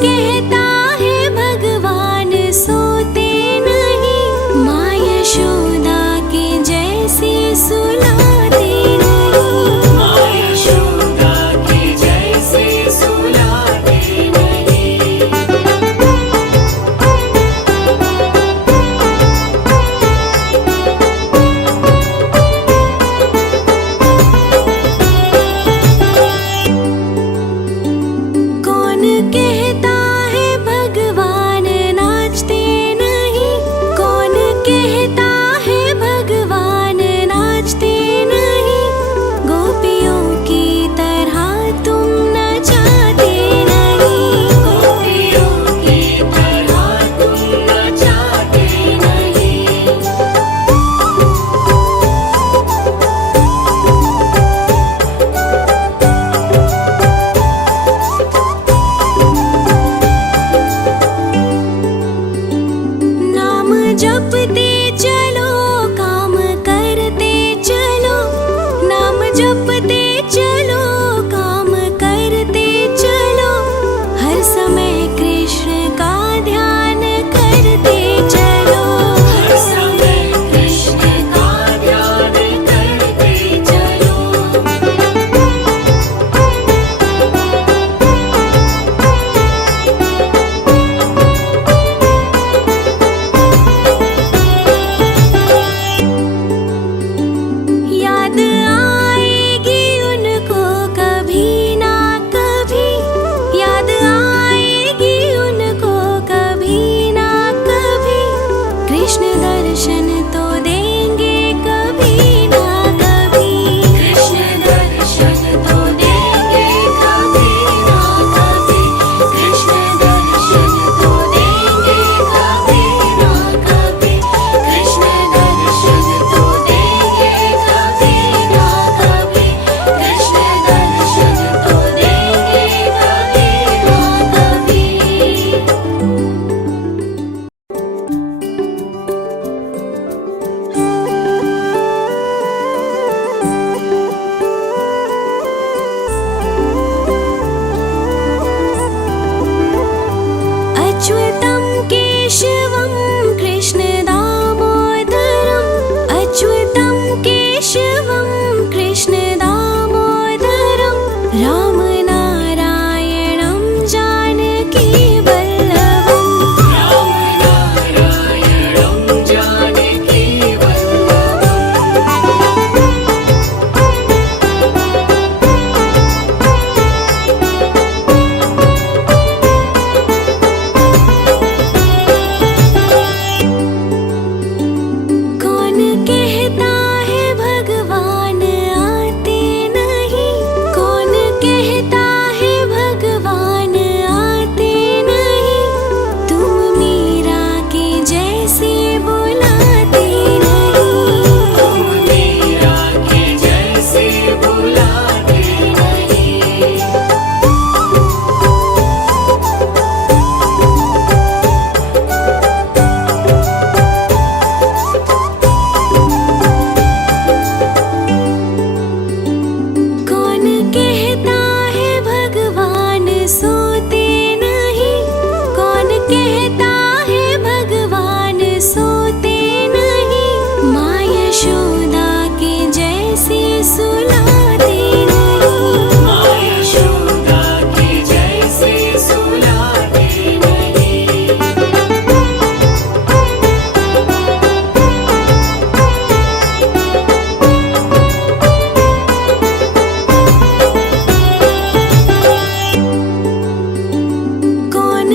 कहता है भगवान सोते नहीं, माँ यशोदा के जैसे सुलाते नहीं, माँ यशोदा के जैसे सुलाते नहीं। कौन कहता है भगवान नाचते नहीं, कौन कहता है भगवान नाचते नहीं, गोपियों की तरह तुम नचाते नहीं, गोपियों की तरह तुम नचाते नहीं। नाम जपते चलो काम करते चलो, नाम जपते चलो काम करते चलो, हर समय कृष्ण का ध्यान करते चलो, हर समय कृष्ण का ध्यान करते चलो। याद आएगी उनको कभी ना कभी, याद आएगी उनको कभी ना कभी, कृष्ण दर्शन तो देंगे कभी ना कभी, कृष्ण दर्शन तो देंगे कभी ना कभी, कृष्ण दर्शन तो देंगे कभी ना कभी, कृष्ण दर्शन तो देंगे कभी ना कभी, कृष्ण दर्शन तो देंगे कभी ना कभी। अच्युतं केशवं कृष्ण दामोदरम्, अच्युतं केशवं कृष्ण दामोदरम्, राम नारायणं जानकी वल्लभम्, राम नारायणं जानकी कौन कहता है भगवान आते नहीं, कौन कहता है भगवान आते नहीं, तुम मीरा के जैसे बुलाते नहीं, तुम मीरा के जैसे बुलाते नहीं। कौन कहता है भगवान सोते नहीं, कौन कहता है भगवान सोते नहीं, माँ यशोदा के जैसे सुलाते नहीं, माँ यशोदा के जैसे सुलाते नहीं। कौन